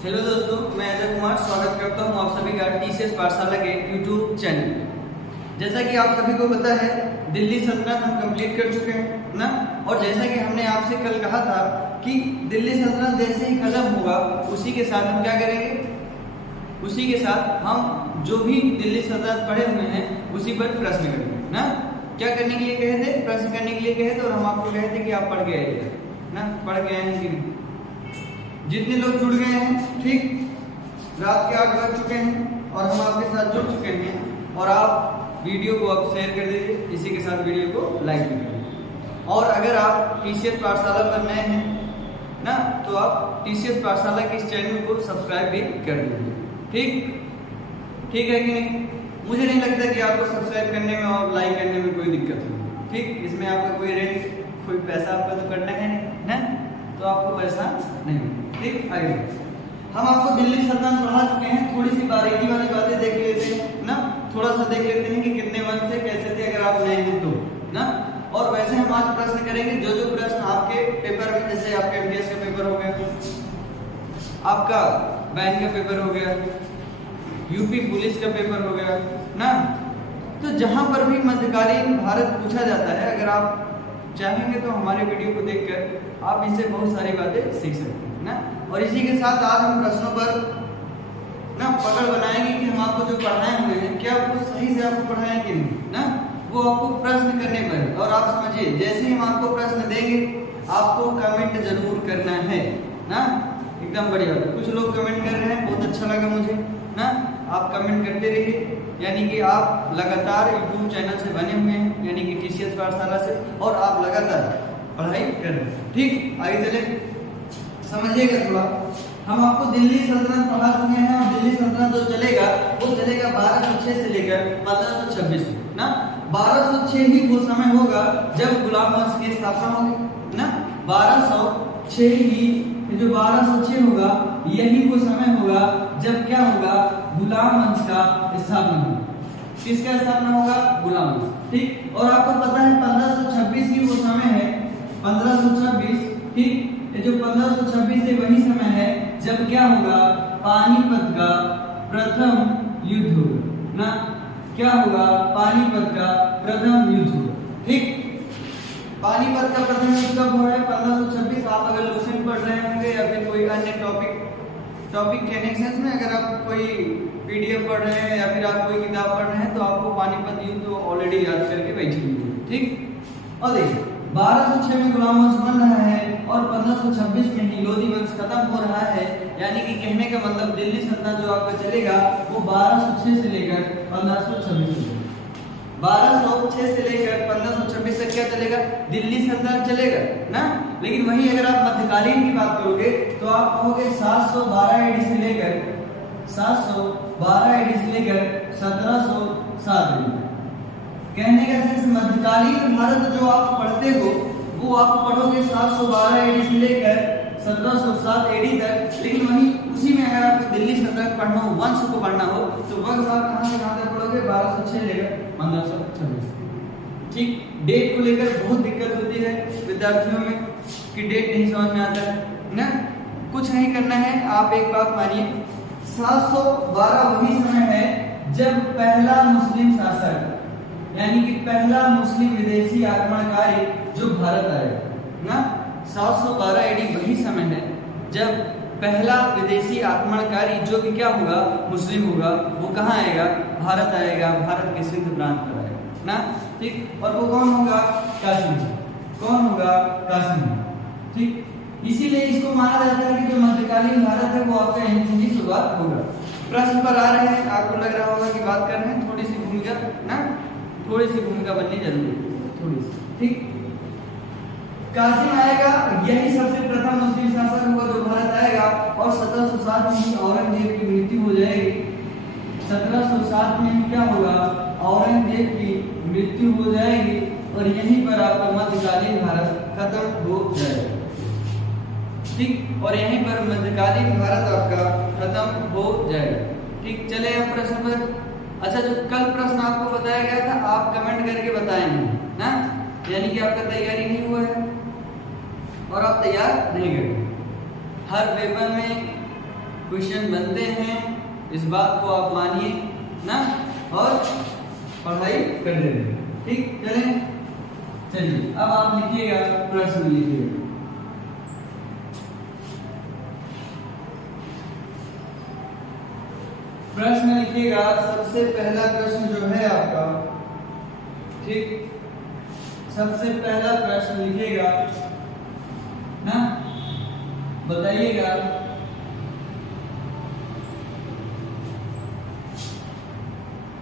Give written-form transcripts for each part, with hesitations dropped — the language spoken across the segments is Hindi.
हेलो दोस्तों, मैं अजय कुमार स्वागत करता हूं आप सभी का टीसीएस पाठशाला के यूट्यूब चैनल। जैसा कि आप सभी को पता है, दिल्ली सल्तनत हम कंप्लीट कर चुके हैं ना। और जैसा कि हमने आपसे कल कहा था कि दिल्ली सल्तनत जैसे ही खत्म होगा उसी के साथ हम क्या करेंगे, उसी के साथ हम जो भी दिल्ली सल्तनत पढ़े हुए हैं उसी पर प्रश्न करेंगे ना। क्या करने के लिए कहे थे? प्रश्न करने के लिए कहे थे और हम आपको कहे थे कि आप पढ़ के आइए ना। पढ़ के आए हैं कि नहीं? जितने लोग जुड़ गए हैं, ठीक, रात के 8 बज चुके हैं और हम आपके साथ जुड़ चुके हैं। और आप वीडियो को अब शेयर कर दीजिए, इसी के साथ वीडियो को लाइक भी कर दीजिए। और अगर आप टीसीएस पाठशाला पर नए हैं ना, तो आप टीसीएस पाठशाला के इस चैनल को सब्सक्राइब भी कर दीजिए। ठीक है कि नहीं? मुझे नहीं लगता कि आपको सब्सक्राइब करने में और लाइक करने में कोई दिक्कत होगी। ठीक, इसमें आपका कोई रेंट, कोई पैसा आपका तो करना है नहीं ना, तो आपको पैसा नहीं। ठीक, आगे हम आपको दिल्ली सल्तनत पढ़ा चुके हैं। थोड़ी सी बारीकी वाली बातें देख लेते हैं ना, थोड़ा सा देख लेते हैं कि कितने वंश थे, कैसे थे, अगर आप नए हैं तो ना। और वैसे हम आज प्रश्न करेंगे जो प्रश्न आपके पेपर में, जैसे आपके एमटीएस का पेपर हो गया, आपका बैंक का पेपर हो गया, यूपी पुलिस का पेपर हो गया ना। तो जहां पर भी मध्यकालीन भारत पूछा जाता है, अगर आप चाहेंगे तो हमारे वीडियो को देखकर आप इससे बहुत सारी बातें सीख सकते हैं ना। और इसी के साथ आज हम प्रश्नों पर ना पकड़ बनाएंगे कि हम आपको जो पढ़ाए हुए हैं क्या आपको सही से आपको पढ़ाएं कि नहीं ना। वो आपको प्रश्न करने पर, और आप समझिए जैसे ही हम आपको प्रश्न देंगे आपको कमेंट जरूर करना है ना। एकदम बढ़िया, कुछ लोग कमेंट कर रहे हैं, बहुत अच्छा लगा मुझे ना। आप कमेंट करते रहिए, यानी कि आप लगातार यूट्यूब चैनल से बने हुए हैं, यानी कि टीसीएस पाठशाला से, और आप लगातार पढ़ाई कर रहे हैं। ठीक, आगे चले, समझिएगा थोड़ा। हम आपको दिल्ली सल्तनत पढ़ा चुके हैं और दिल्ली सल्तनत जो चलेगा वो चलेगा 1206 से लेकर 1526 ना। 1206 ही वो समय होगा जब गुलाम वंश की स्थापना होगी ना। 1206 ही, जो 1206 होगा यही वो समय होगा जब क्या होगा, गुलाम वंश का स्थापना होगा। किसका स्थापना होगा? गुलाम वंश। ठीक, और आपको पता है 1526 ही वो समय है, 1526। ठीक, ये जो 1526 से वही समय है जब क्या होगा, पानीपत का प्रथम युद्ध होगा ना। क्या होगा? पानीपत का प्रथम युद्ध होगा। ठीक, पानीपत का प्रथम युद्ध कब हो रहा है? 1526। आप अगर लूसेंट पढ़ रहे होंगे या फिर कोई अन्य टॉपिक के कनेक्शन में, अगर आप कोई पीडीएफ पढ़ रहे हैं या फिर आप कोई किताब पढ़ रहे हैं तो आपको पानीपत युद्ध तो ऑलरेडी याद करके बैठी हुई है। ठीक, और देखिए 1206 में गुलाम वंश बन रहा है और 1526 में ही लोधी वंश खत्म हो रहा है। यानी कि कहने का मतलब दिल्ली सल्तनत जो आपका चलेगा वो 1206 से लेकर 1526 तक, 1206 से लेकर 1526 तक क्या चलेगा? दिल्ली सल्तनत चलेगा ना। लेकिन वही अगर आप मध्यकालीन की बात करोगे तो आप कहोगे 712 एडी से लेकर 1707 एडी। कहने का सेंस मध्यकालीन भारत जो आप पढ़ते हो वो आप पढ़ोगे 712 एडी से लेकर 1707 एडी तक। लेकिन वही उसी में अगर आपको दिल्ली सल्तनत पढ़ना हो, वंश को पढ़ना हो, तो वंश आप कहां से कहां तक पढ़ोगे? 1206 लेकर 1526। ठीक, डेट को लेकर बहुत दिक्कत होती है विद्यार्थियों में कि डेट नहीं समझ में आता है ना। कुछ नहीं करना है, आप एक बात मानिए, 712 वही समय है जब पहला मुस्लिम शासक, यानी कि पहला मुस्लिम विदेशी आक्रमणकारी जो भारत आया ना। 712 एडी वही समय है जब पहला विदेशी आक्रमणकारी जो कि क्या होगा, मुस्लिम होगा, वो कहाँ आएगा? भारत आएगा, भारत के सिंध प्रांत पर आएगा ना। ठीक, और वो कौन होगा? कासिम। कौन होगा? कासिम। ठीक, इसीलिए इसको माना जाता है कि जो मध्यकालीन भारत है वो आपका यहीं से ही शुरुआत होगा। प्रश्न पर आ रहे हैं, आपको लग रहा होगा कि बात कर रहे हैं, थोड़ी सी भूमिका ना, थोड़ी सी भूमिका बननी जरूरी है, थोड़ी सी। ठीक, कासिम आएगा, यही सबसे प्रथम मुस्लिम शासक होगा जो भारत आएगा। और 1707 में ही औरंगजेब की मृत्यु हो जाएगी। 1707 में ही क्या होगा? औरंगजेब की मृत्यु हो जाएगी और यहीं पर आपका मध्यकालीन भारत खत्म हो जाएगा। ठीक, और यहीं पर मध्यकालीन भारत आपका खत्म हो जाएगा। ठीक, चले अब प्रश्न पर। अच्छा, जो कल प्रश्न आपको बताया गया था आप कमेंट करके बताएंगे ना, यानी कि आपका तैयारी नहीं हुआ है और आप तैयार नहीं करेंगे। हर पेपर में क्वेश्चन बनते हैं, इस बात को आप मानिए ना, और पढ़ाई कर देंगे। ठीक, चलिए अब आप लिखिएगा, प्रश्न लिखिएगा। प्रश्न लिखिएगा, सबसे पहला प्रश्न जो है आपका, ठीक, सबसे पहला प्रश्न लिखिएगा ना, बताइएगा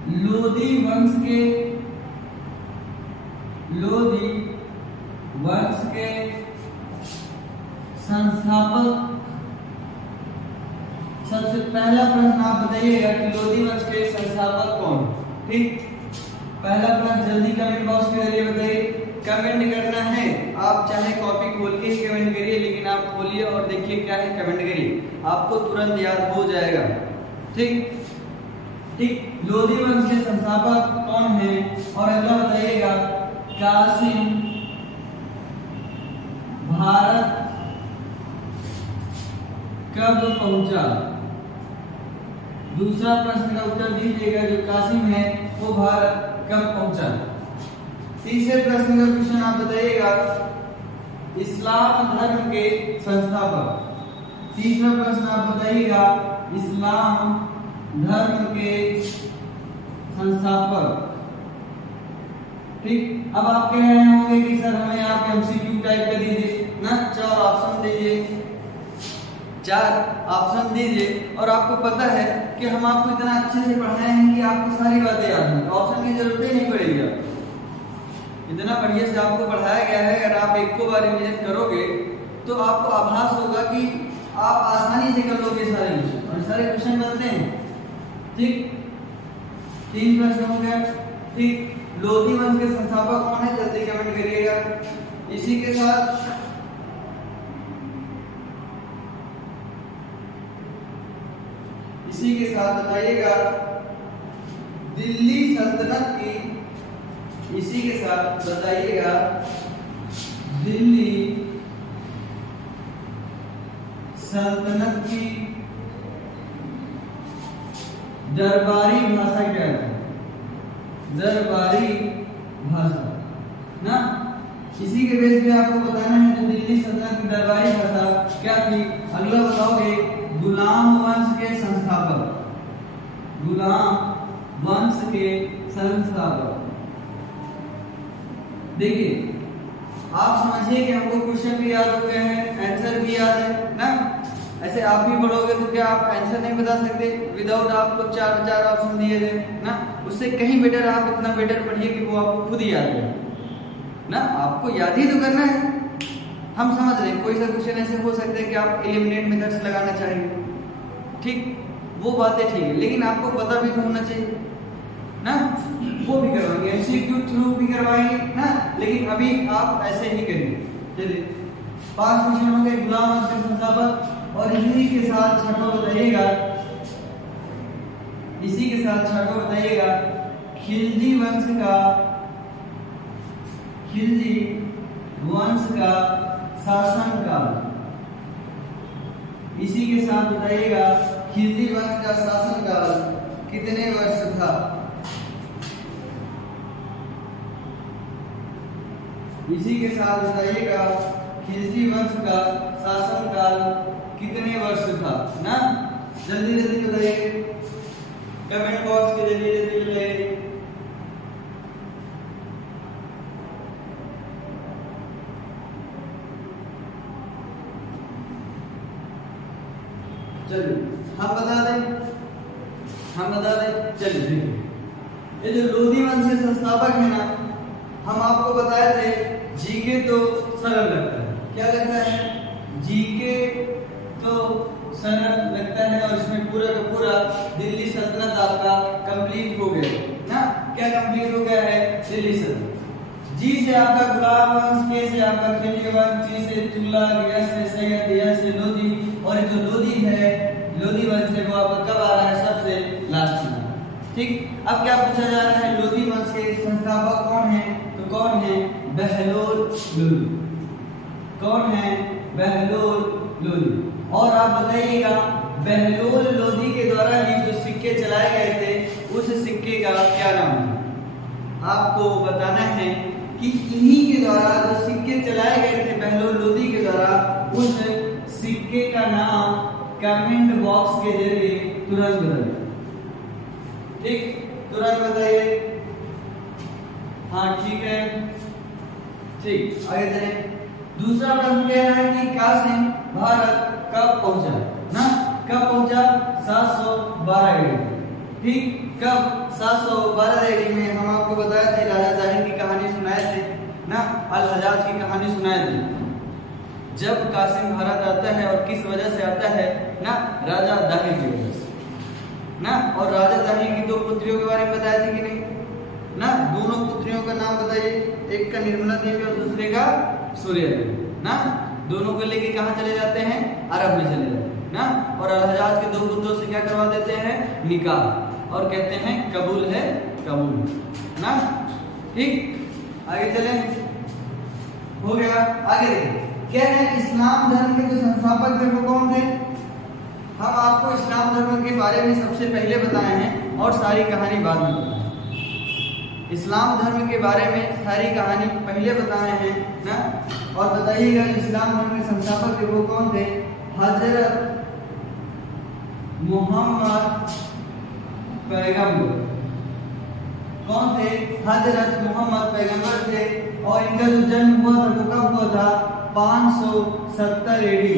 लोधी वंश के संस्थापक, सबसे पहला प्रश्न आप बताइएगा कि लोधी वंश के संस्थापक कौन। ठीक, पहला प्रश्न जल्दी कमेंट बॉक्स के जरिए बताइए। कमेंट करना है, आप चाहे कॉपी खोल के ही कमेंट करिए, लेकिन आप खोलिए और देखिए क्या है, कमेंट करिए, आपको तुरंत याद हो जाएगा। ठीक, लोधी वंश के संस्थापक कौन है, और अगला बताइएगा कासिम भारत कब पहुंचा। दूसरा प्रश्न का उत्तर दीजिएगा, जो कासिम है वो भारत कब पहुंचा। तीसरे प्रश्न का क्वेश्चन आप बताइएगा इस्लाम धर्म के संस्थापक। तीसरा प्रश्न आप बताइएगा इस्लाम धर्म के संस्थापक। ठीक, अब आप कह रहे होंगे कि सर हमें आप एमसीक्यू टाइप कर दीजिए ना, 4 ऑप्शन दीजिए, 4 ऑप्शन दीजिए, और आपको पता है कि हम आपको इतना अच्छे से पढ़ाए हैं कि आपको सारी बातें याद हैं, ऑप्शन की जरूरत ही नहीं पड़ेगी। इतना बढ़िया से आपको पढ़ाया गया है, अगर आप एक को बार रिवीजन करोगे तो आपको आभास होगा कि आप आसानी से कर लोगे सारे क्वेश्चन, और सारे क्वेश्चन बनते हैं। ठीक, 3 प्रश्न हो गया। ठीक, लोधी वंश के संस्थापक कौन है, जल्दी कमेंट करिएगा। इसी के साथ बताइएगा दिल्ली सल्तनत की, इसी के साथ बताइएगा दिल्ली सल्तनत की दरबारी भाषा क्या है, दरबारी भाषा ना, इसी के बेस पे आपको बताना है कि दिल्ली सल्तनत की दरबारी भाषा क्या थी। अगला बताओगे गुलाम वंश के संस्थापक, गुलाम वंश के संस्थापक। देखिए आप समझिए कि हमको क्वेश्चन भी याद हो गया है, आंसर भी याद है ना। ऐसे आप भी पढ़ोगे तो क्या आप आंसर नहीं बता सकते विदाउट आपको 4 ऑप्शन दिए थे ना। उससे कहीं बेटर आप इतना बेटर पढ़िए कि वो आपको खुद ही याद है ना। आपको याद ही तो करना है। हम समझ रहे हैं कोई सा क्वेश्चन ऐसे हो सकते हैं कि आप एलिमिनेट मेथड्स लगाना चाहेंगे, ठीक, वो बातें ठीक है, लेकिन आपको पता भी तो होना चाहिए ना। वो भी करवाएंगे, एमसीक्यू थ्रू भी करवाएंगे ना, लेकिन अभी आप ऐसे ही करिए। चलिए 5 क्वेश्चन हो गए गुलाम वंश के संस्थापक। और इसी के साथ छठा बताइएगा, इसी के साथ छठा बताइएगा खिलजी वंश का शासन काल। इसी के साथ बताइएगा खिलजी वंश का शासन काल कितने वर्ष था। इसी के साथ बताइएगा खिलजी वंश का शासन काल कितने वर्ष था ना। जल्दी जल्दी बताइए कमेंट बॉक्स के जरिए, जल्दी बताइए। चलिए हम बता दें। चलिए देखिए, ये जो लोधी वंश के संस्थापक है ना, हम आपको बताए थे जीके तो सरल लगता है। क्या लगता है? जीके तो सरल लगता है, और इसमें पूरा का पूरा दिल्ली सल्तनत आपका कंप्लीट हो गया ना। क्या कंप्लीट हो गया है? दिल्ली सल्तनत। जी से आपका गुलाम वंश, के से आपका खिलजी वंश, ची से तुगलक, यस से सैयद, यस से लोधी, और जो लोधी है, लोधी वंश है वो आपका कब आ रहा है? सबसे लास्ट में। ठीक, अब क्या पूछा जा रहा है? लोधी वंश के संस्थापक कौन है? तो कौन है? बहलोल लोधी। कौन है? बहलोल लोधी। और आप बताइएगा बहलोल लोधी के द्वारा ही जो सिक्के चलाए गए थे उस सिक्के का क्या नाम है? आपको बताना है कि इन्हीं के द्वारा जो सिक्के चलाए गए थे बहलोल लोधी के द्वारा, उस सिक्के का नाम कमेंट बॉक्स के जरिए तुरंत बताइए। ठीक, तुरंत बताइए। हाँ ठीक है, ठीक, आगे चले। दूसरा प्रश्न क्या है कि कासिम भारत कब पहुंचा ना? कब पहुंचा? 712 एडी। ठीक, कब? 712 एडी में हम आपको बताया थे, राजा जाहिर की कहानी सुनाए थे ना, अल हजाज की कहानी सुनाए थे। जब कासिम भारत आता है और किस वजह से आता है ना? राजा दाहिर की वजह से ना। और राजा दाहिर की दो पुत्रियों के बारे में बताया थे कि नहीं ना? दोनों पुत्रियों का नाम बताइए, एक का निर्मला देवी और दूसरे का सूर्या देवी ना। दोनों को लेके कहाँ चले जाते हैं? अरब में चले जाते हैं ना। और अल हजाज के दो पुत्रों से क्या करवा देते हैं? निकाह, और कहते हैं कबूल है, कबूल ना। ठीक, आगे चले, हो गया। आगे देखिए क्या है, इस्लाम धर्म के जो संस्थापक थे वो कौन थे? हम आपको इस्लाम धर्म के बारे में सबसे पहले बताए हैं और सारी कहानी बाद में बताए। इस्लाम धर्म के बारे में सारी कहानी पहले बताए हैं ना। और बताइएगा इस्लाम धर्म के संस्थापक थे वो कौन थे? हजरत मोहम्मद पैगंबर। कौन थे? हजरत मोहम्मद पैगंबर थे। और इनका जो जन्म हुआ था वो कब हुआ था? 570 एडी।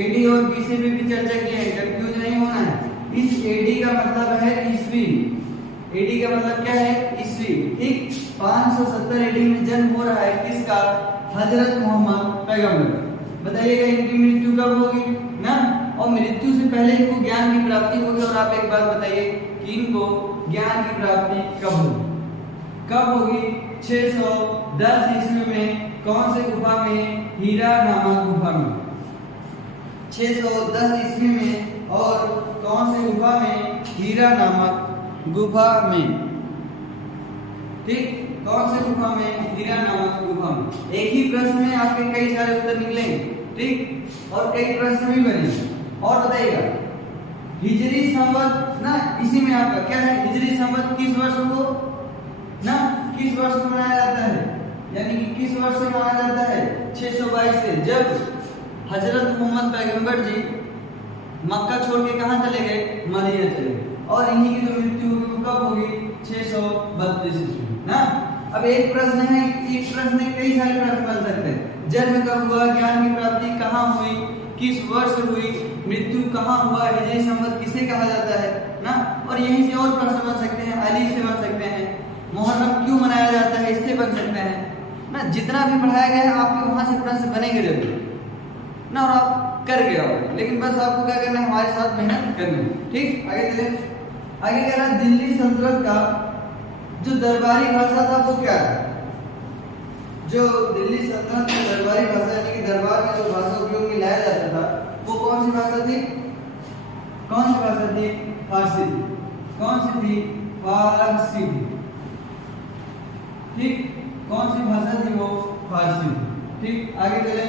एडी और बीसी में भी चर्चा की है, कंफ्यूज नहीं होना है। इस एडी का मतलब है ईस्वी। एडी का मतलब क्या है? ईस्वी। ठीक, 570 एडी में जन्म हो रहा है किसका? हजरत मोहम्मद पैगंबर। बताइएगा इनकी मृत्यु कब होगी ना? और मृत्यु से पहले इनको ज्ञान की प्राप्ति होगी। और आप एक बात बताइए कि इनको ज्ञान की प्राप्ति कब होगी? कब होगी? 610 ईस्वी में। कौन से गुफा में? हीरा नामक गुफा में। 610 ईस्वी में। और कौन से गुफा में? हीरा नामक गुफा में। ठीक, कौन से गुफा में? हीरा नामक गुफा में। एक ही प्रश्न में आपके कई सारे उत्तर निकलेंगे। ठीक, और कई प्रश्न भी बनेंगे। और बताइएगा हिजरी संवत ना, इसी में आपका क्या है? हिजरी संवत किस वर्ष को ना, किस वर्ष को मनाया जाता है? यानी कि किस वर्ष से मनाया जाता है? 622 से, जब हजरत मोहम्मद पैगंबर जी मक्का छोड़ के कहां चले गए? मदीना चले गए। और इन्हीं की जो मृत्यु होगी वो कब होगी? 632 ईस्वी ना। अब एक प्रश्न है, एक प्रश्न में कई सारे प्रश्न बन सकते हैं। जन्म कब हुआ? ज्ञान की प्राप्ति कहाँ हुई? किस वर्ष हुई? मृत्यु कहाँ हुआ? हिजरी संवत किसे कहा जाता है ना। और यहीं से और प्रश्न बन सकते हैं, अली से बन सकते हैं, मुहर्रम क्यों मनाया जाता है इससे बन सकते हैं ना। जितना भी पढ़ाया गया है आपके वहां से प्रश्न बनेंगे जरूर ना। और आप कर गए हो, लेकिन बस आपको क्या करना है? हमारे साथ मेहनत करनी है। ठीक, आगे चले। आगे कह रहा दिल्ली सल्तनत का जो दरबारी भाषा था वो क्या है? जो दिल्ली सल्तनत की दरबारी भाषा यानी कि दरबार में जो भाषा उपयोग में लाया जाता था वो कौन सी भाषा थी? कौन सी भाषा थी? फारसी। कौन सी थी? फारसी। ठीक, कौन सी भाषा थी वो? फारसी। ठीक, आगे चले।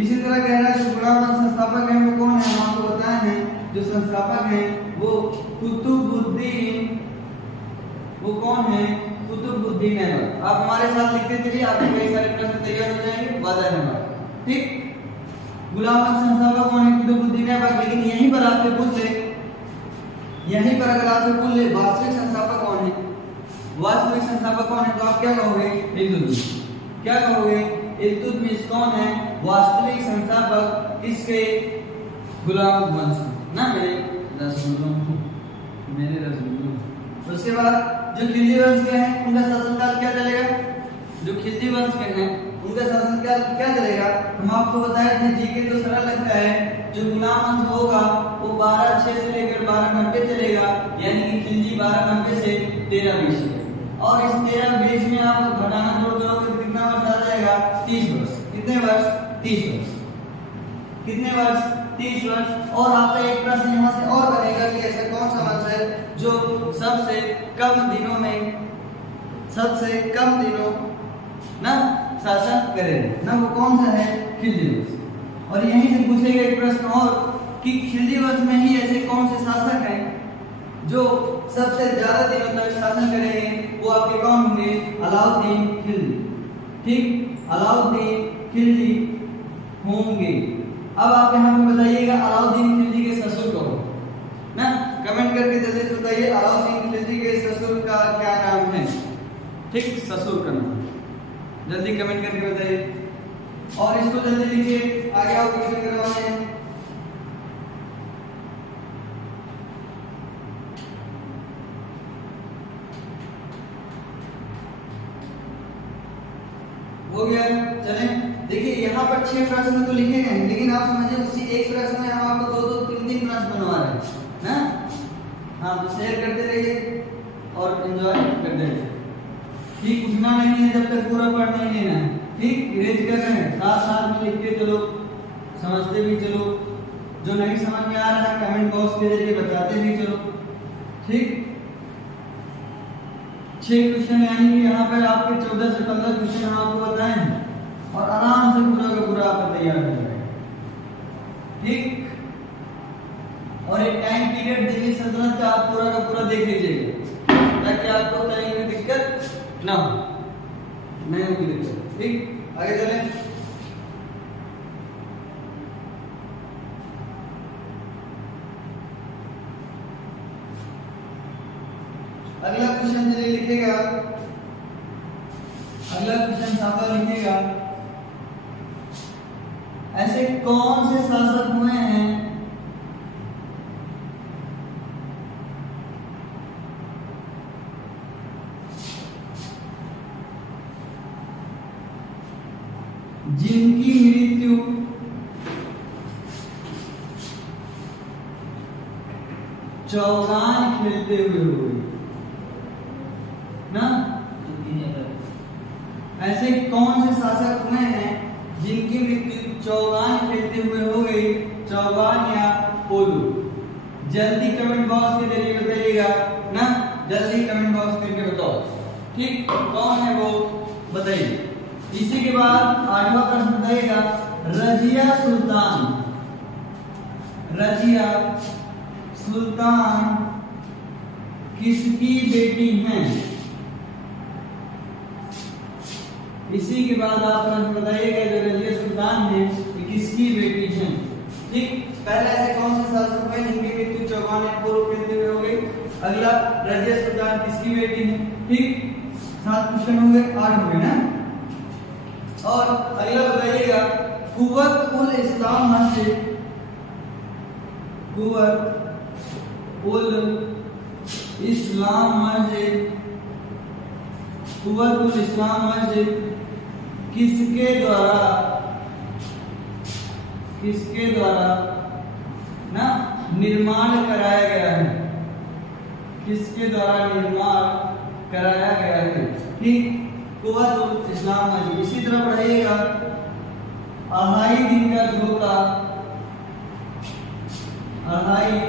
इसी तरह कह रहा है जो गुलाम संस्थापक है वो कौन है? हम आपको बताए हैं जो संस्थापक है वो कुतुबुद्दीन। वो कौन है? कुतुबुद्दीन ऐबक। आप हमारे साथ लिखते चलिए, आपके कई सारे प्रश्न तैयार हो जाएंगे, वादा है हमारा। ठीक, गुलाम संस्थापक कौन है? कुतुबुद्दीन ऐबक। लेकिन यहीं पर आपसे पूछ ले, यहीं पर अगर आपसे पूछ ले वास्तविक संस्थापक कौन है? वास्तविक संस्थापक कौन है? तो आप क्या कहोगे? इल्तुतमिश। क्या कहोगे? इल्तुतमिश कौन है? वास्तविक संस्थापक किसके? गुलाम वंश ना, मेरे रसूलों। उसके बाद जो खिलजी वंश के हैं उनका शासनकाल क्या चलेगा? जो खिलजी वंश के हैं उनका शासनकाल क्या चलेगा? हम आपको बताए थे, जीके तो सरल लगता है। जो गुलाम वंश होगा वो 1206 से लेकर 1290 चलेगा, यानी कि खिलजी 1290 से 1320। और इस 1320 में आप घटाना जोड़ करोगे तो कितना वर्ष आ जाएगा? 30 वर्ष। कितने वर्ष? 30 वर्ष। कितने वर्ष? 30 वर्ष। और आपका एक प्रश्न यहाँ से और बनेगा कि ऐसा कौन सा वंश है जो सबसे कम दिनों ना शासन करे ना, वो कौन सा है? खिलजी वंश। और यहीं से पूछेगा एक प्रश्न और कि खिलजी वंश में ही ऐसे कौन से शासक हैं जो सबसे ज्यादा दिनों तक शासन करेंगे, वो आपके कौन होंगे? अलाउद्दीन खिलजी। ठीक, अलाउद्दीन खिलजी होंगे। अब आप यहाँ पे बताइएगा अलाउद्दीन खिलजी के ससुर कौन ना, कमेंट करके जल्दी से बताइए अलाउद्दीन खिलजी के ससुर का क्या नाम है? ठीक, ससुर का नाम जल्दी कमेंट करके बताइए और इसको जल्दी लिखिए, आगे आओ क्वेश्चन करवाने हैं। हो गया, चलें। देखिए यहाँ पर 6 प्रश्न तो लिखे गए हैं, लेकिन आप समझिए उसी एक प्रश्न में हम आपको 2-2, 3-3 प्रश्न बनवा रहे हैं ना। हाँ, तो शेयर करते रहिए और एंजॉय करते रहिए। ठीक, उठना नहीं है जब तक पूरा पढ़ नहीं लेना है। ठीक, इरेज कर रहे हैं, साथ साथ में लिखते चलो, समझते भी चलो, जो नहीं समझ में आ रहा है कमेंट बॉक्स के जरिए बताते भी चलो। ठीक, 6 क्वेश्चन यानी कि यहाँ पर आपके 14 से 15 क्वेश्चन हम आपको बताए हैं और आराम से पूरा का पूरा आप तैयार हो जाएगा। ठीक, और एक टाइम पीरियड दिल्ली सल्तनत का आप पूरा का पूरा देख लीजिएगा ताकि आपको कहीं भी दिक्कत ना हो, नहीं होगी दिक्कत। ठीक, आगे चलें। अगला क्वेश्चन चलिए लिखेगा, अगला क्वेश्चन साहब लिखेगा, ऐसे कौन से शासक हुए हैं जिनकी मृत्यु चौगान खेलते हुए हुई ना? ऐसे कौन से शासक हुए हैं जिनकी मृत्यु चौगान खेलते हुए हो गई? चौगान या पोलू? जल्दी कमेंट बॉक्स के जरिए बताइएगा ना, जल्दी कमेंट बॉक्स करके बताओ। ठीक, कौन है वो बताइए। इसी के बाद 8वां प्रश्न बताइएगा, रजिया सुल्तान, रजिया सुल्तान किसकी बेटी हैं? इसी के बाद आप प्रश्न बताइएगा जो रजिया सुल्तान है ये किसकी बेटी हैं? ठीक, पहले ऐसे कौन से शासक हुए जिनकी मृत्यु चौगान या पोलू खेलते हुए हो गई? अगला, रजिया सुल्तान किसकी बेटी है? ठीक, 7 क्वेश्चन होंगे, 8 हो गए ना। और अगला बताइएगा, कुव्वत उल इस्लाम मस्जिद, कुव्वत उल इस्लाम मस्जिद, कुव्वत उल इस्लाम मस्जिद किसके द्वारा ना निर्माण कराया गया है? किसके द्वारा निर्माण कराया गया है? ठीक, कुव्वत उल इस्लाम मस्जिद। इसी तरह पढ़िएगा, 2.5 दिन का झोपड़ा, 2.5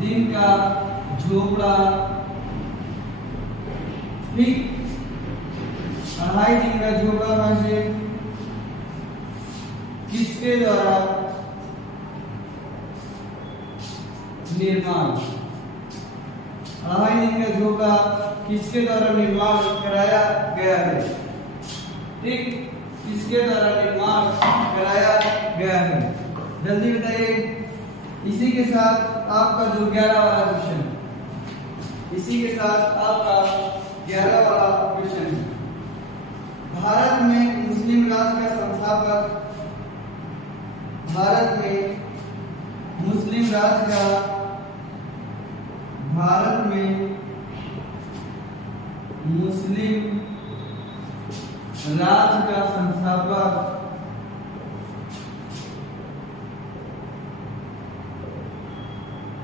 दिन का झोपड़ा, ठीक, 2.5 दिन का झोपड़ा मस्जिद किसके द्वारा निर्माण? 2.5 दिन का झोपड़ा किसके द्वारा निर्माण कराया गया है? ठीक, किसके द्वारा निर्माण कराया गया है? जल्दी बताइए। इसी के साथ आपका जो 11 वाला क्वेश्चन, इसी के साथ आपका 11 वाला क्वेश्चन है, भारत में मुस्लिम राज का संस्थापक, भारत में मुस्लिम राज का, भारत में मुस्लिम राज का संस्थापक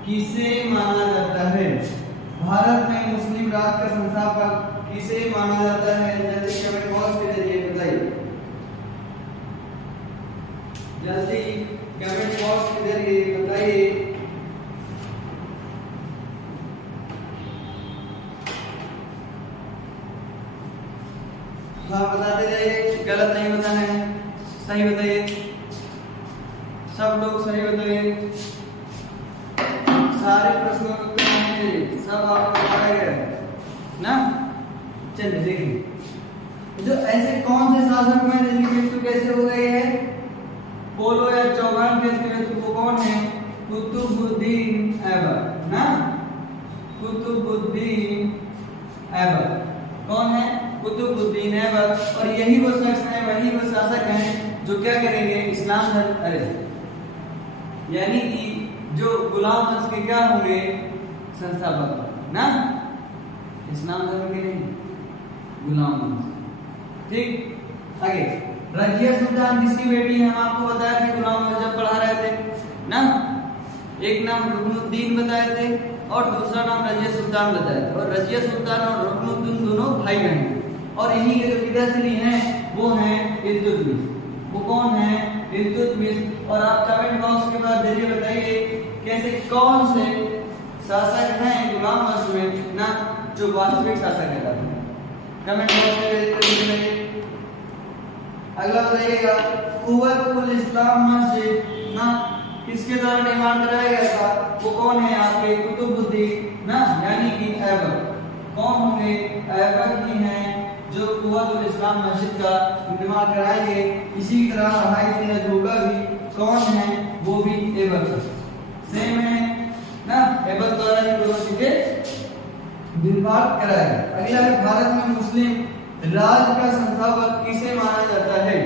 किसे माना जाता है? भारत में मुस्लिम राज का संस्थापक किसे माना जाता है? जल्दी कमेंट बॉक्स के जरिए बताइए, जल्दी कमेंट बॉक्स के जरिए बताइए। हाँ, बताते रहिए, गलत नहीं बताना है, सही बताइए। सब लोग सही बताइए। सारे प्रश्नों का उत्तर होना चाहिए, सब आपको बताया गया है ना। चलिए देखिए, जो ऐसे कौन से शासक में जिनकी मृत्यु कैसे हो गई है, पोलो या चौहान के मृत्यु को कौन है, कुतुबुद्दीन ऐबक ना, कुतुबुद्दीन ऐबक कौन है, कुतुबुद्दीन ऐबक। और यही वो शख्स है, वही वो शासक हैं जो क्या करेंगे, इस्लाम धर्म, अरे यानी कि जो गुलाम वंश के क्या होंगे, संस्थापक ना, इस्लाम धर्म के नहीं, गुलाम वंश। ठीक, आगे रजिया सुल्तान किसकी बेटी है, हम आपको बताया कि गुलाम वंश जब पढ़ा रहे थे ना, एक नाम रुकनुद्दीन बताए थे और दूसरा नाम रजिया सुल्तान बताया था। और रजिया सुल्तान और रुकनुद्दीन दोनों भाई बहन, और इन्हीं के जो पिताश्री हैं वो हैं इल्तुतमिश। वो कौन है, इल्तुतमिश। और आप कमेंट बॉक्स के बाद जरिए बताइए कैसे कौन से शासक हैं गुलाम वंश में ना जो वास्तविक शासक कहलाते हैं, कमेंट बॉक्स में बताइए। अगला बताइएगा, कुव्वतुल इस्लाम मस्जिद ना किसके द्वारा निर्माण कराया गया था, वो कौन है आपके, कुतुबुद्दीन ना, यानी कि ऐबक। कौन होंगे, ऐबक ही हैं जो कुव्वतुल इस्लाम मस्जिद का निर्माण कराएंगे। इसी तरह रहायत अजूबा भी कौन है, वो भी ऐबक सेम है ना, ऐबक द्वारा ही दोनों चीजें निर्माण कराया गया। अगला है, भारत में मुस्लिम राज का संस्थापक किसे माना जाता है।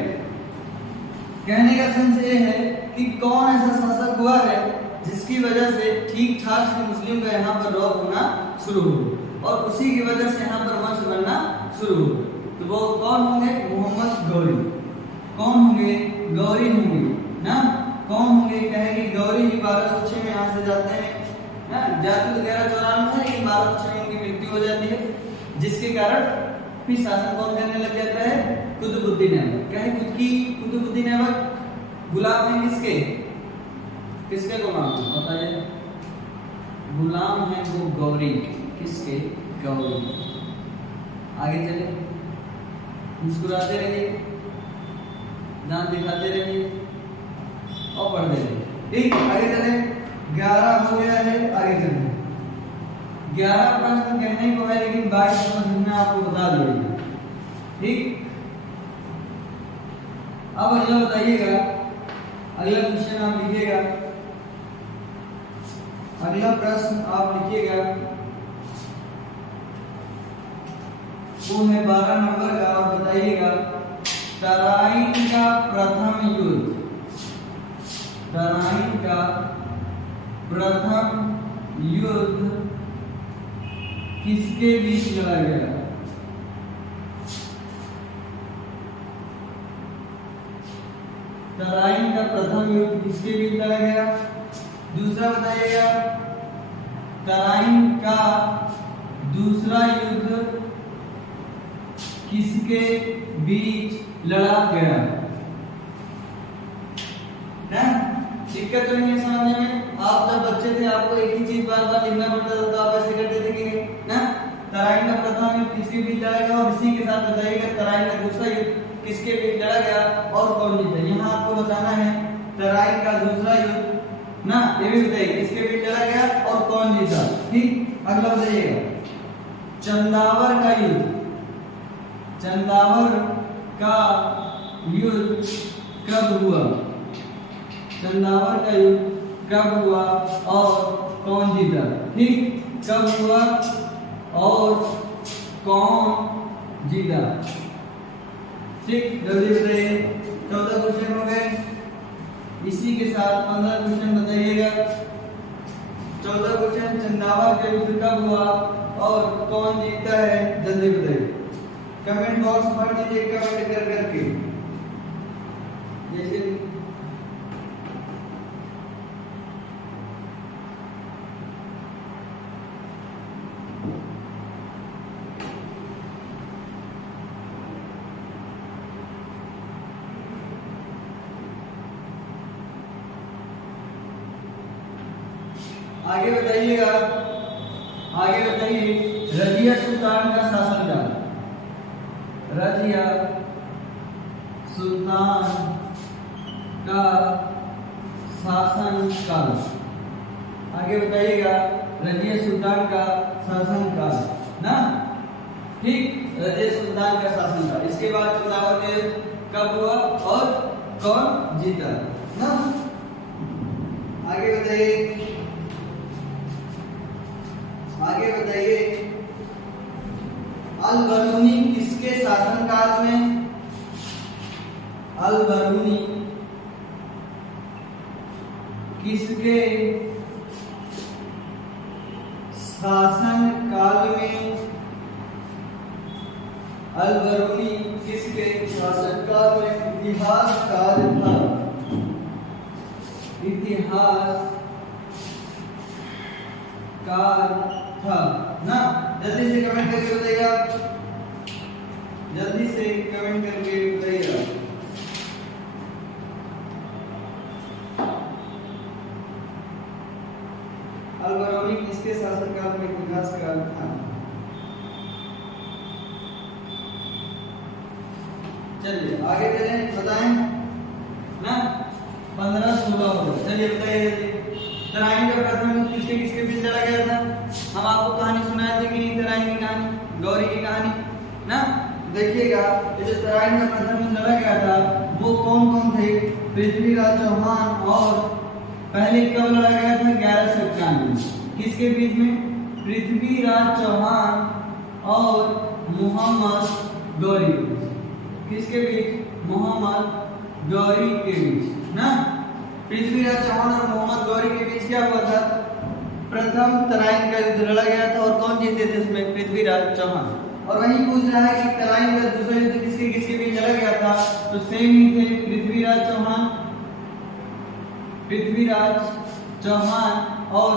कहने का सेंस ये है कि कौन ऐसा शासक हुआ है जिसकी वजह से ठीक ठाक से मुस्लिम का यहाँ पर रौब होना शुरू हो और उसी की वजह से यहाँ पर वंश बनना शुरू हो। तो वो कौन होंगे, मोहम्मद गौरी। कौन होंगे, गौरी होंगे ना। कौन होंगे, कहेंगे गौरी ही 1206 में यहाँ से जाते हैं ना, जाते तो 1194 है लेकिन 1206 में उनकी मृत्यु हो जाती है, जिसके कारण फिर शासन कौन करने लग जाता है, कुतुबुद्दीन ऐबक। क्या है खुद की कुतुबुद्दीन ऐबक, गुलाम है किसके, किसके गुलाम है बताइए, गुलाम है वो गौरी, किसके, गौरी। आगे चले, मुस्कुराते रहिए, दांत दिखाते रहिए और पढ़ते रहिए। ठीक, आगे चले, 11 हो गया है, आगे चले। 11 प्रश्न कहने को है लेकिन 22 प्रश्न में आपको बता दिया। ठीक, अब अगला बताइएगा, अगला क्वेश्चन आप लिखिएगा, अगला प्रश्न आप लिखिएगा, वो है 12 नंबर का। और बताइएगा, तराइन का प्रथम युद्ध, तराइन का प्रथम युद्ध किसके बीच लड़ा गया। तराइन का प्रथम युद्ध किसके बीच लड़ा गया। दूसरा बताइएगा, तराइन का दूसरा युद्ध किसके बीच लड़ा गया ना। दिक्कत तो नहीं है समझने में। आप जब बच्चे थे आपको एक ही चीज बार बार लिखना पड़ता था तो आप ऐसे करते थे कि नहीं ना। तराइन का प्रथम युद्ध किसके बीच लड़ा गया और इसी के साथ बताइएगा तराइन का दूसरा युद्ध किसके बीच लड़ा गया और कौन जीता। यहाँ आपको बताना है तराइन का दूसरा युद्ध ना, ये भी बताइए किसके बीच लड़ा गया और कौन जीता। ठीक, अगला बताइएगा, चंदावर का युद्ध, चंदावर का युद्ध कब हुआ। चंदावर का युद्ध कब हुआ और कौन जीता। ठीक, कब हुआ और कौन जीता। ठीक, जल्दी बताइए। 14 क्वेश्चन हो गए, इसी के साथ 15 क्वेश्चन बताइएगा। 14 क्वेश्चन, चंदावर का युद्ध कब हुआ और कौन जीतता है, जल्दी बताइए। कमेंट बॉक्स भर दीजिए कमेंट कर करके। जैसे आगे बताइएगा, आगे बताइए रजिया सुल्तान का शासनकाल। रजिया सुल्तान का बताइएगा रजिया सुल्तान का शासनकाल ना, ठीक, रजिया सुल्तान का शासनकाल। इसके बाद चंदावर के कब हुआ और कौन जीता ना। आगे बताइए, आगे बताइए अल बरूनी किसके शासनकाल में, अल बरूनी किसके शासनकाल में, अल बरूनी किसके शासनकाल में इतिहासकार था, इतिहासकार था ना। जल्दी से कमेंट करके बताइएगा, जल्दी से कमेंट करके बताइएगा। अल बरूनी किसके शासनकाल में इतिहासकार था। चलिए आगे चलें, बताएं ना। 15-16 हो गए। चलिए बताइए जल्दी। तराइन का प्रथम किसके किसके बीच लड़ा गया था। हम आपको कहानी सुनाए थे कि नहीं, तराइन की कहानी, गौरी की कहानी ना। देखिएगा ये जो तराइन का प्रथम लड़ा गया था वो कौन कौन थे, पृथ्वीराज चौहान, और पहले कब लड़ा गया था 1191 किसके बीच में, पृथ्वीराज चौहान और मोहम्मद गौरी, किसके बीच, मोहम्मद गौरी के बीच ना। पृथ्वीराज चौहान और मोहम्मद गौरी के बीच क्या हुआ था, प्रथम तराइन का युद्ध लड़ा गया था और कौन जीते थे उसमें, पृथ्वीराज चौहान। और वही पूछ रहा है कि तराइन का दूसरा युद्ध किसके किसके बीच लड़ा गया था, तो सेम ही थे, पृथ्वीराज चौहान, पृथ्वीराज चौहान और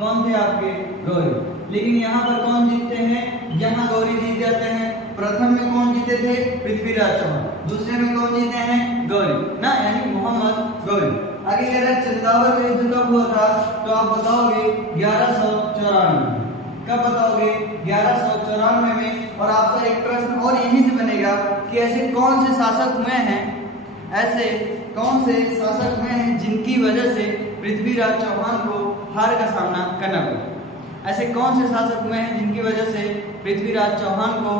कौन थे आपके, गौरी। लेकिन यहाँ पर कौन जीतते हैं, यहाँ गौरी जीत जाते हैं। प्रथम में कौन जीते थे, पृथ्वीराज चौहान, दूसरे में कौन जीते हैं, गौरी ना, यानी मोहम्मद गौरी। आगे कह रहा है चंदावर का युद्ध कब हुआ था, तो आप बताओगे 1194। कब बताओगे, 1194 में। और आपका एक प्रश्न और यहीं से बनेगा कि ऐसे कौन से शासक हुए हैं, ऐसे कौन से शासक हुए हैं जिनकी वजह से पृथ्वीराज चौहान को हार का सामना करना पड़ा। ऐसे कौन से शासक हुए हैं जिनकी वजह से पृथ्वीराज चौहान को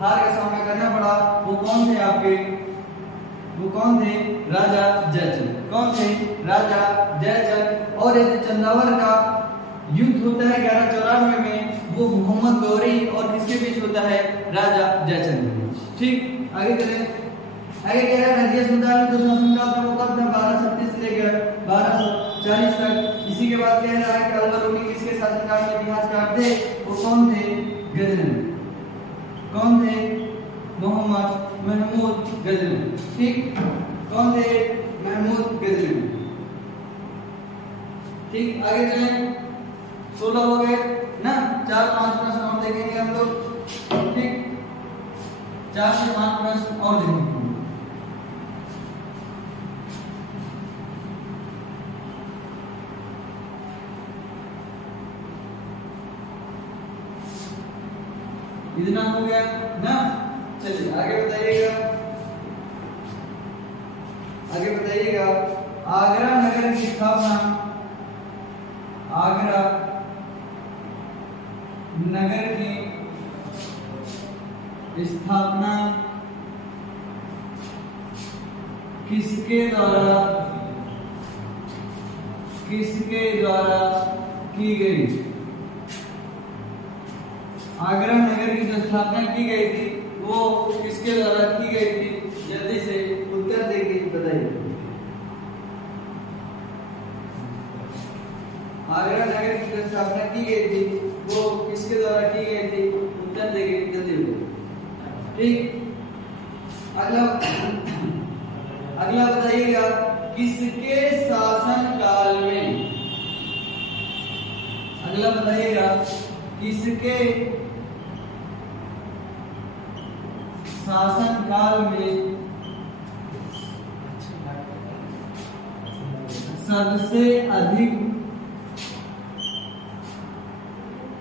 हार का सामना करना पड़ा, वो कौन थे आपके, वो कौन थे, राजा जयचंद। कौन थे, राजा जयचंद। और ये चंदावर का युद्ध होता है 1194 में, वो मोहम्मद गौरी और किसके बीच होता है, राजा जयचंद के बीच। ठीक, आगे चलें। आगे कह रहा है रजिया सुल्तान जो शासनकाल था वो कब था, 1236 से लेकर 1240 तक। इसी के बाद कह रहा है कि अल बरूनी किसके शासनकाल में इतिहासकार थे, वो कौन थे, गजनवी। कौन थे, मोहम्मद महमूद गजनवी। ठीक, कौन थे, महमूद गजनवी। ठीक, आगे चलें। 16 हो गए ना, 4-5 प्रश्न और देखेंगे हम लोग। ठीक, 4 से 5 प्रश्न और देखेंगे। इतना हो गया ना। चलिए आगे बताइएगा, आगे बताइएगा। आगरा नगर की स्थापना, आगरा नगर की स्थापना किसके द्वारा की गई। आगरा नगर की जो स्थापना की गई थी वो किसके द्वारा की गई थी, जल्दी से उत्तर देके बताइए। आगरा नगर की जो स्थापना की गई थी वो किसके द्वारा की गई थी, उत्तर देके जल्दी बताइए। ठीक, अगला बताइएगा किसके शासन काल में, अगला बताइएगा किसके शासन काल में सबसे अधिक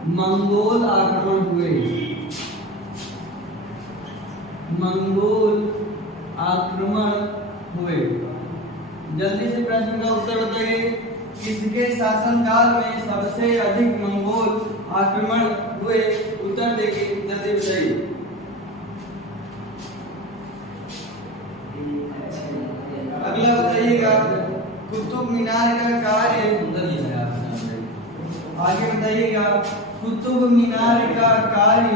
मंगोल आक्रमण हुए, मंगोल आक्रमण हुए। जल्दी से प्रश्न का उत्तर बताइए। किसके शासनकाल में सबसे अधिक मंगोल आक्रमण हुए? उत्तर देखिए, जल्दी बताइए। अगला बताइएगा, कुतुब मीनार का कार्य। आगे बताइएगा, कुतुब मीनार का कार्य,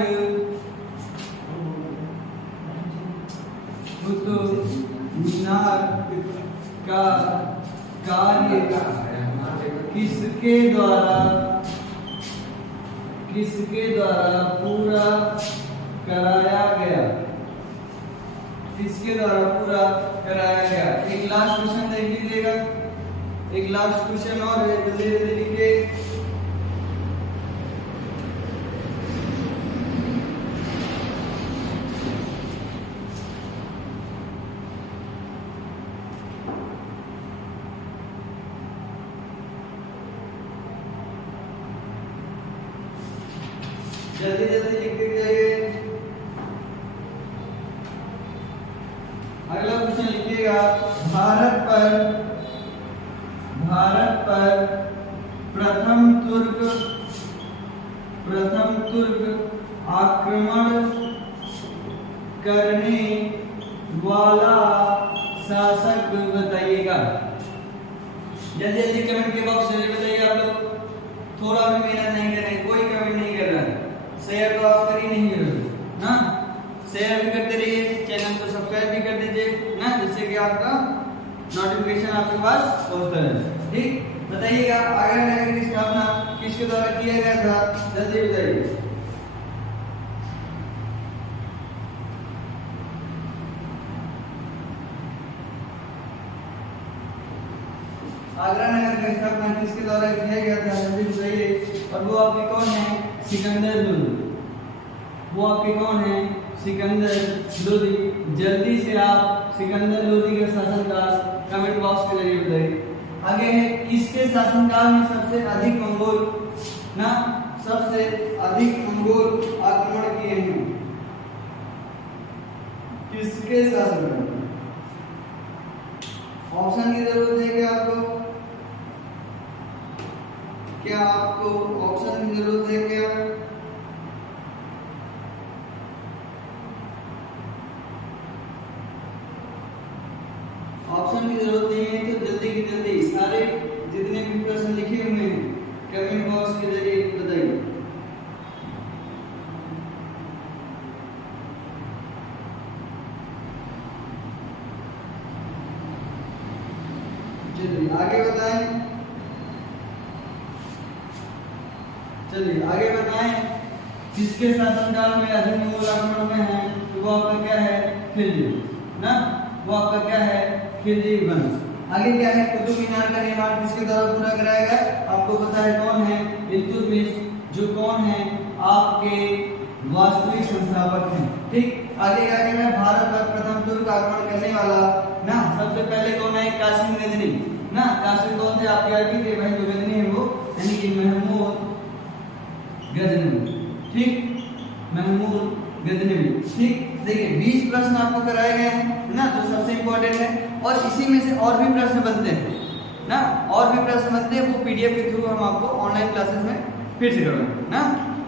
कुतुब मीनार का कार्य किसके द्वारा पूरा कराया गया? किसके द्वारा पूरा कराया गया? एक लास्ट क्वेश्चन देख लीजिएगा, एक लास्ट क्वेश्चन और है, जल्दी जल्दी लिखिए। जल्दी जल्दी लिखते जाइए। अगला क्वेश्चन लिखिएगा, भारत पर प्रथम तुर्क आक्रमण करने वाला शासक बताइएगा। जल्दी जल्दी कमेंट के बॉक्स में बताइए। आप लोग थोड़ा भी मेहनत नहीं कर रहे, कोई कमेंट नहीं कर रहा है, शेयर तो आप कर ही नहीं रहे ना। शेयर भी करते रहिए, चैनल को सब्सक्राइब भी कर दीजिए ना, जिससे कि आपका नोटिफिकेशन आपके पास पहुंचता रहे। ठीक, बताइएगा आगरा नगर की स्थापना किसके द्वारा किया गया था? जल्दी बताइए। आगरा नगर का स्थापना किसके द्वारा किया गया था? जल्दी बताइए। और वो आपके कौन है? सिकंदर लोदी। वो आपके कौन है? सिकंदर लोदी। जल्दी से आप सिकंदर लोदी के शासनकाल कमेंट बॉक्स के जरिए बताइए। आगे है, किसके शासनकाल में सबसे अधिक मंगोल आक्रमण किए हैं? किसके शासनकाल में? ऑप्शन की जरूरत है क्या आपको? क्या आपको ऑप्शन की जरूरत है क्या? ऑप्शन की जरूरत नहीं है तो जल्दी की जल्दी सारे जितने भी प्रश्न लिखे हुए हैं कमेंट बॉक्स के जरिए बताइए। चलिए आगे बताएं। किसके शासनकाल में अधिक मंगोल आक्रमण में है? तो वो आपका क्या है? खिलजी ना, वो आपका क्या है? खिलजी वंश। आगे क्या है? कुतुब मीनार का निर्माण किसके द्वारा पूरा कराया गया? आपको पता है कौन है? इल्तुतमिश, जो कौन है? आपके वास्तविक संस्थापक हैं। ठीक, आगे क्या कह रहा है? भारत पर प्रथम तुर्क आक्रमण करने वाला ना, सबसे पहले कौन है? कासिम गजनी ना। कासिम कौन थे? आपके अरबी के भाई जो गजनी है वो, यानी कि महमूद गजनवी। ठीक, महमूद गजनवी। ठीक, देखिए 20 प्रश्न आपको कराए गए हैं ना, जो सबसे इंपॉर्टेंट है, और इसी में से और भी प्रश्न बनते हैं ना, और भी प्रश्न बनते हैं, वो पीडीएफ के थ्रू हम आपको ऑनलाइन क्लासेस में फिर से करवाएंगे ना।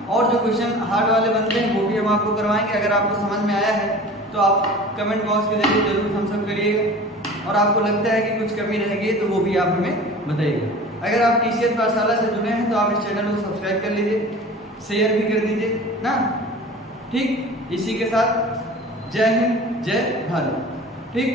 और जो क्वेश्चन हार्ड वाले बनते हैं वो भी हम आपको करवाएंगे। अगर आपको समझ में आया है तो आप कमेंट बॉक्स के जरिए जरूर थम्स अप करिएगा, और आपको लगता है कि कुछ कमी रह गई तो वो भी आप हमें बताइएगा। अगर आप टीसीएस पाठशाला से जुड़े हैं तो आप इस चैनल को सब्सक्राइब कर लीजिए, शेयर भी कर दीजिए ना। ठीक, इसी के साथ जय हिंद, जय भारत। ठीक।